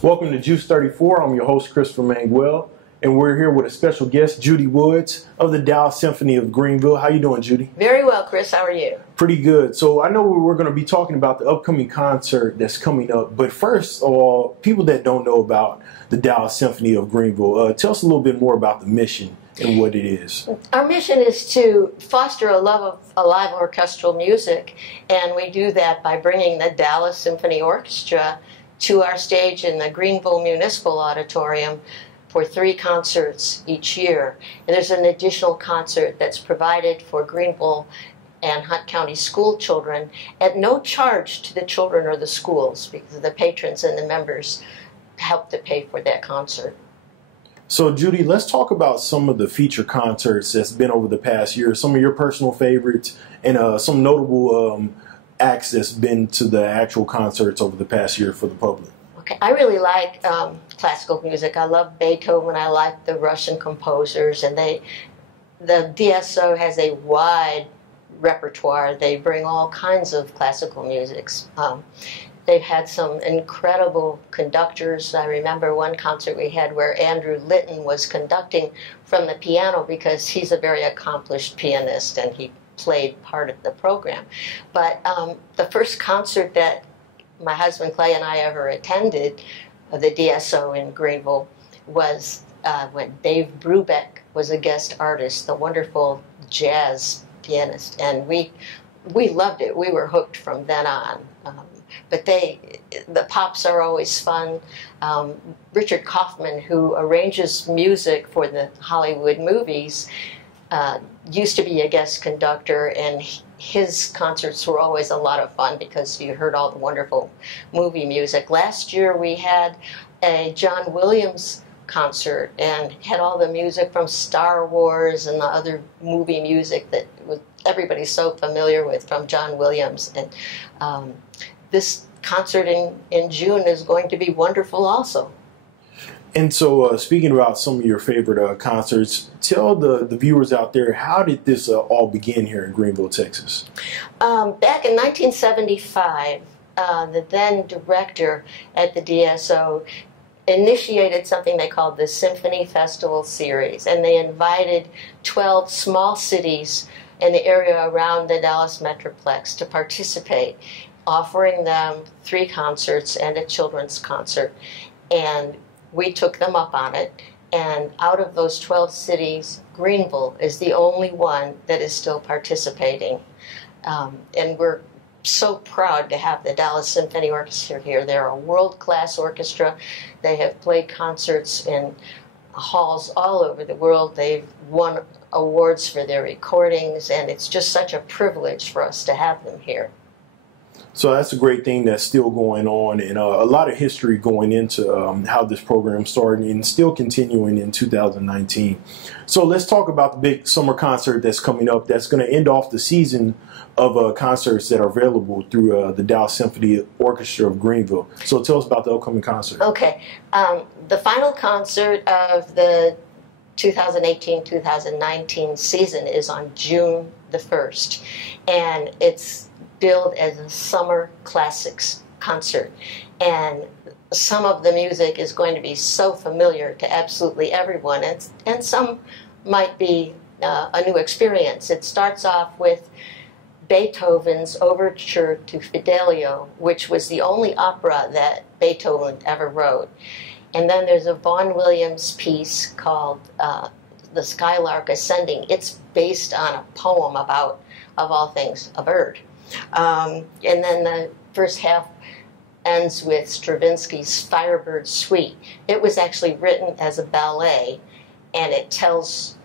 Welcome to Juice 34. I'm your host, Christopher Manguel, and we're here with a special guest, Judy Woods of the Dallas Symphony of Greenville. How you doing, Judy? Very well, Chris. How are you? Pretty good. So I know we're going to be talking about the upcoming concert that's coming up, but first of all, people that don't know about the Dallas Symphony of Greenville, tell us a little bit more about the mission and what it is. Our mission is to foster a love of live orchestral music, and we do that by bringing the Dallas Symphony Orchestra to our stage in the Greenville Municipal Auditorium for 3 concerts each year. And there's an additional concert that's provided for Greenville and Hunt County school children at no charge to the children or the schools, because the patrons and the members help to pay for that concert. So Judy, let's talk about some of the feature concerts that's been over the past year, some of your personal favorites, and some notable acts that's been to the actual concerts over the past year for the public. Okay, I really like classical music. I love Beethoven. I like the Russian composers, and the DSO has a wide repertoire. They bring all kinds of classical musics. They've had some incredible conductors. I remember one concert we had where Andrew Litton was conducting from the piano, because he's a very accomplished pianist and he played part of the program. But the first concert that my husband Clay and I ever attended, the DSO in Greenville, was when Dave Brubeck was a guest artist, the wonderful jazz pianist, and we loved it. We were hooked from then on. But the pops are always fun. Richard Kaufman, who arranges music for the Hollywood movies, used to be a guest conductor, and his concerts were always a lot of fun because you heard all the wonderful movie music. Last year we had a John Williams concert and had all the music from Star Wars and the other movie music that everybody's so familiar with from John Williams. And this concert in June is going to be wonderful also. And so speaking about some of your favorite concerts, tell the viewers out there, how did this all begin here in Greenville, Texas? Back in 1975, the then director at the DSO initiated something they called the Symphony Festival Series, and they invited 12 small cities in the area around the Dallas Metroplex to participate, offering them 3 concerts and a children's concert. And we took them up on it, and out of those 12 cities, Greenville is the only one that is still participating. And we're so proud to have the Dallas Symphony Orchestra here. They're a world-class orchestra. They have played concerts in halls all over the world. They've won awards for their recordings, and it's just such a privilege for us to have them here. So that's a great thing that's still going on, and a lot of history going into how this program started and still continuing in 2019. So let's talk about the big summer concert that's coming up that's going to end off the season of concerts that are available through the Dallas Symphony Orchestra of Greenville. So tell us about the upcoming concert. Okay. The final concert of the 2018-2019 season is on June the 1st, and it's billed as a summer classics concert, and some of the music is going to be so familiar to absolutely everyone, and some might be a new experience. It starts off with Beethoven's Overture to Fidelio, which was the only opera that Beethoven ever wrote. And then there's a Vaughan Williams piece called The Skylark Ascending. It's based on a poem about, of all things, a bird. And then the first half ends with Stravinsky's Firebird Suite. It was actually written as a ballet, and it tells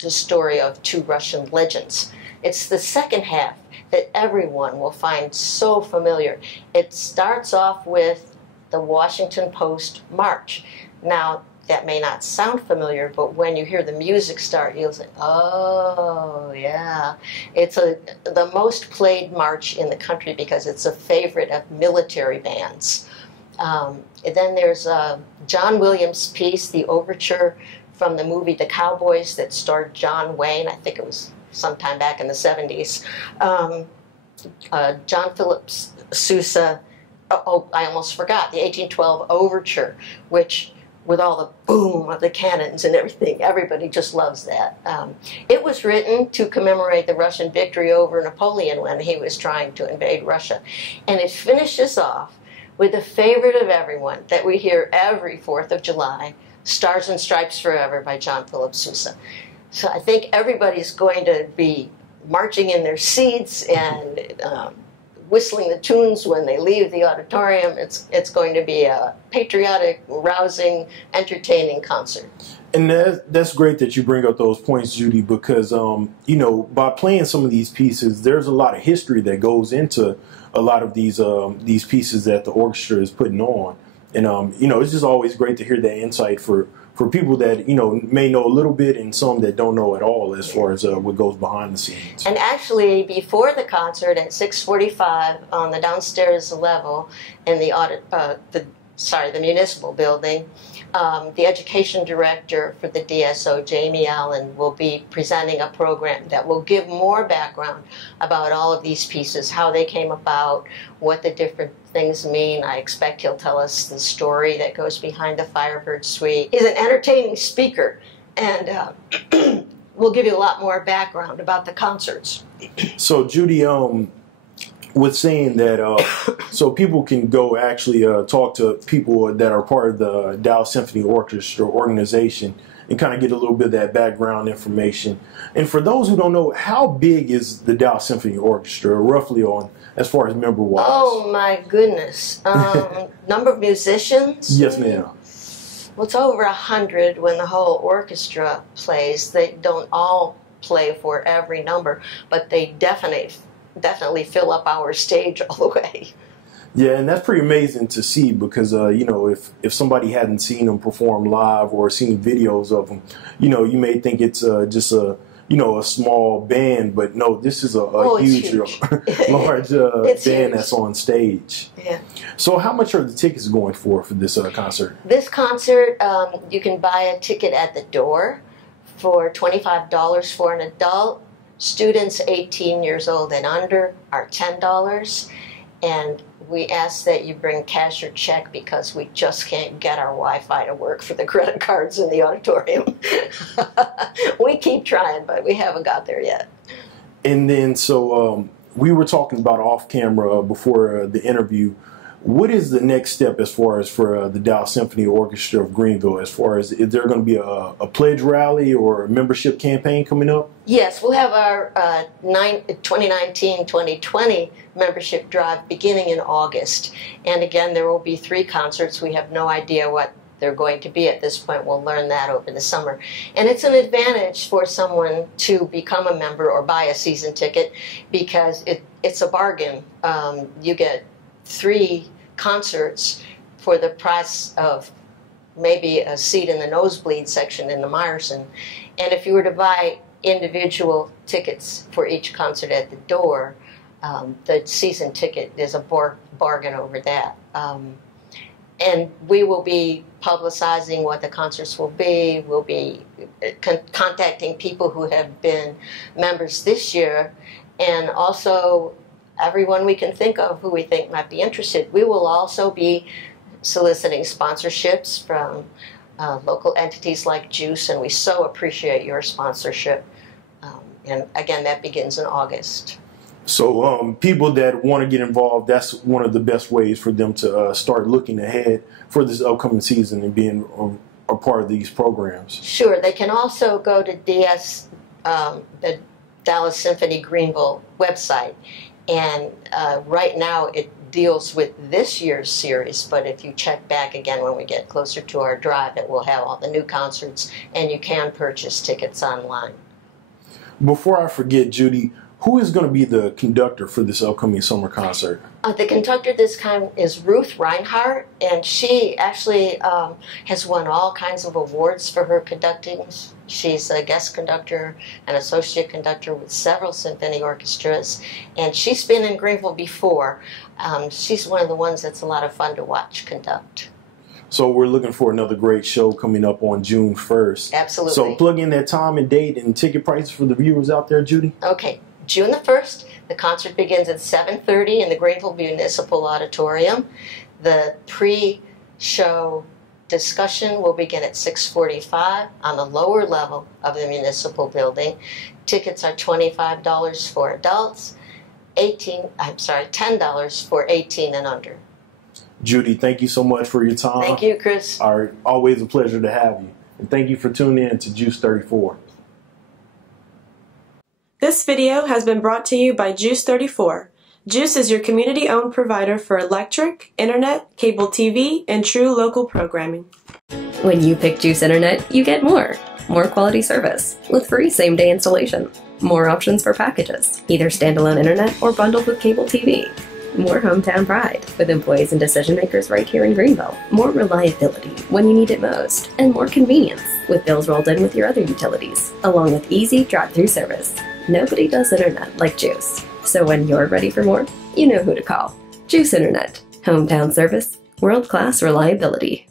the story of 2 Russian legends. It's the second half that everyone will find so familiar. It starts off with the Washington Post March. Now, that may not sound familiar, but when you hear the music start, you'll say, oh, yeah. It's the most played march in the country because it's a favorite of military bands. And then there's a John Williams piece, the Overture from the movie The Cowboys that starred John Wayne. I think it was sometime back in the 70s. John Philip Sousa oh, I almost forgot, the 1812 Overture, which, with all the boom of the cannons and everything, everybody just loves that. It was written to commemorate the Russian victory over Napoleon when he was trying to invade Russia. And it finishes off with a favorite of everyone that we hear every 4th of July, Stars and Stripes Forever by John Philip Sousa. So I think everybody's going to be marching in their seats and whistling the tunes when they leave the auditorium. It's going to be a patriotic, rousing, entertaining concert. And that's great that you bring up those points, Judy, because, you know, by playing some of these pieces, there's a lot of history that goes into a lot of these pieces that the orchestra is putting on. And, you know, it's just always great to hear that insight for people that, you know, may know a little bit and some that don't know at all as far as what goes behind the scenes. And actually, before the concert at 6:45 on the downstairs level in the municipal building, the education director for the DSO, Jamie Allen, will be presenting a program that will give more background about all of these pieces, how they came about, what the different things mean. I expect he'll tell us the story that goes behind the Firebird Suite. He's an entertaining speaker, and we'll give you a lot more background about the concerts. So, Judy, with saying that, so people can go actually talk to people that are part of the Dallas Symphony Orchestra organization and kind of get a little bit of that background information. And for those who don't know, how big is the Dallas Symphony Orchestra, roughly on as far as member-wise? Oh, my goodness. Number of musicians? Yes, ma'am. Well, it's over 100 when the whole orchestra plays. They don't all play for every number, but they definitely fill up our stage all the way. Yeah, and that's pretty amazing to see because, you know, if somebody hadn't seen them perform live or seen videos of them, you know, you may think it's just a, you know, a small band, but no, this is a huge. large band huge. That's on stage. Yeah. So how much are the tickets going for this concert? This concert, you can buy a ticket at the door for $25 for an adult. Students 18 years old and under are $10, and we ask that you bring cash or check because we just can't get our Wi-Fi to work for the credit cards in the auditorium. We keep trying, but we haven't got there yet. And then, so we were talking about off camera before the interview. What is the next step as far as for the Dallas Symphony Orchestra of Greenville? As far as, is there going to be a pledge rally or a membership campaign coming up? Yes, we'll have our 2019-2020 membership drive beginning in August. And again, there will be 3 concerts. We have no idea what they're going to be at this point. We'll learn that over the summer. And it's an advantage for someone to become a member or buy a season ticket because it's a bargain. You get 3 concerts for the price of maybe a seat in the nosebleed section in the Meyerson. And if you were to buy individual tickets for each concert at the door, the season ticket is a bargain over that. And we will be publicizing what the concerts will be. We'll be contacting people who have been members this year, and also everyone we can think of who we think might be interested. We will also be soliciting sponsorships from local entities like GEUS, and we so appreciate your sponsorship. And again, that begins in August. So people that want to get involved, that's one of the best ways for them to start looking ahead for this upcoming season and being a part of these programs. Sure. They can also go to the Dallas Symphony Greenville website. And right now it deals with this year's series, but if you check back again when we get closer to our drive, it will have all the new concerts, and you can purchase tickets online. Before I forget, Judy, who is going to be the conductor for this upcoming summer concert? The conductor this time is Ruth Reinhardt, and she actually has won all kinds of awards for her conducting. She's a guest conductor and associate conductor with several symphony orchestras, and she's been in Greenville before. She's one of the ones that's a lot of fun to watch conduct. So we're looking for another great show coming up on June 1st. Absolutely. So plug in that time and date and ticket prices for the viewers out there, Judy. Okay. June the 1st, The concert begins at 7:30 in the Greenville Municipal Auditorium. The pre-show discussion will begin at 6:45 on the lower level of the municipal building. Tickets are $25 for adults, $10 for 18 and under. Judy, thank you so much for your time. Thank you, Chris. Always a pleasure to have you. And thank you for tuning in to GEUS 34. This video has been brought to you by GEUS 34. GEUS is your community-owned provider for electric, internet, cable TV, and true local programming. When you pick GEUS Internet, you get more quality service with free same-day installation, more options for packages, either standalone internet or bundled with cable TV, more hometown pride with employees and decision makers right here in Greenville, more reliability when you need it most, and more convenience with bills rolled in with your other utilities, along with easy drive-through service. Nobody does internet like GEUS. So when you're ready for more, you know who to call. GEUS Internet. Hometown service, world-class reliability.